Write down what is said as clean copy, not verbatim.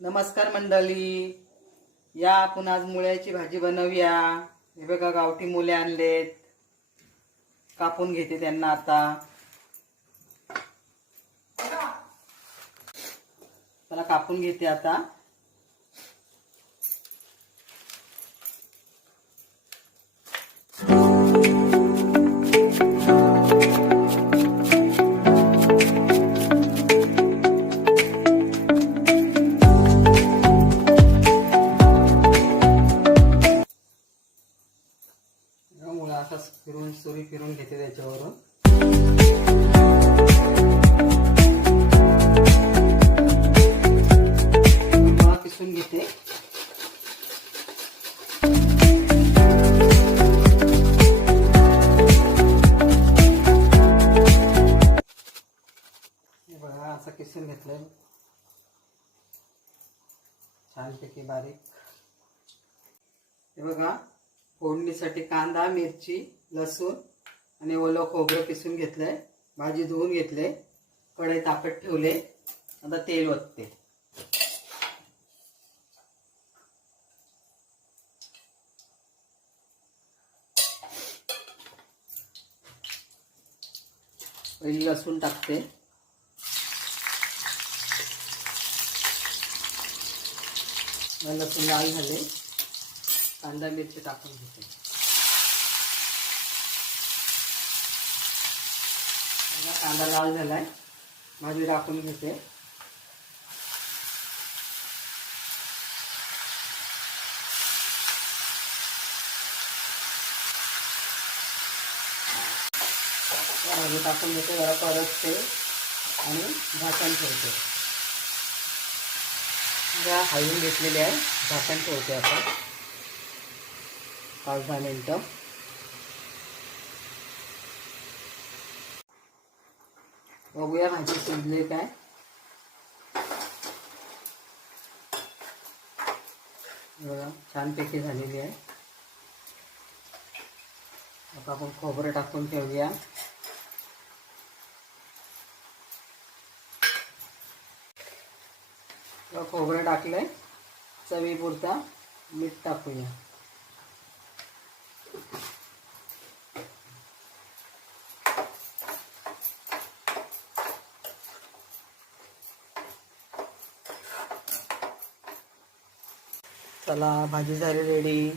नमस्कार मंडळी, या आपण आज मुळ्याची भाजी बनवूया। हे बघा गावठी मुळे आणलेत, कापून घेते त्यांना आता। मला कापून घेते आता। मुळा असा फिरून सुरी फिरून घेते त्याच्यावरून। मुळा किसून घेते। हे बघा असं किसून घेतलंय छानपैकी बारीक। हे बघा फोडणीसाठी कांदा, मिरची, लसूण आणि ओलं खोबरं किसून घेतलंय। भाजी धुवून घेतले, कढई तापत ठेवले, आता तेल ओतते। पहिले लसूण टाकते। लसूण लाल झाले, कांदा मिरची टाकून घेते। कांदा लाल झालाय, भाजी टाकून घेते। भाजी टाकून घेते, जरा परतते आणि झाकण ठेवते। ज्या हलवून घेतलेले आहे, झाकण ठेवते आता 5-10 मिनिटं। बघूया भाजी शिजली काय। बघा छानपैकी झालेली आहे। आता आपण खोबरं टाकून ठेवूया। खोबरं टाकलंय, चवीपुरता मीठ टाकूया। चला भाजी झाली रेडी।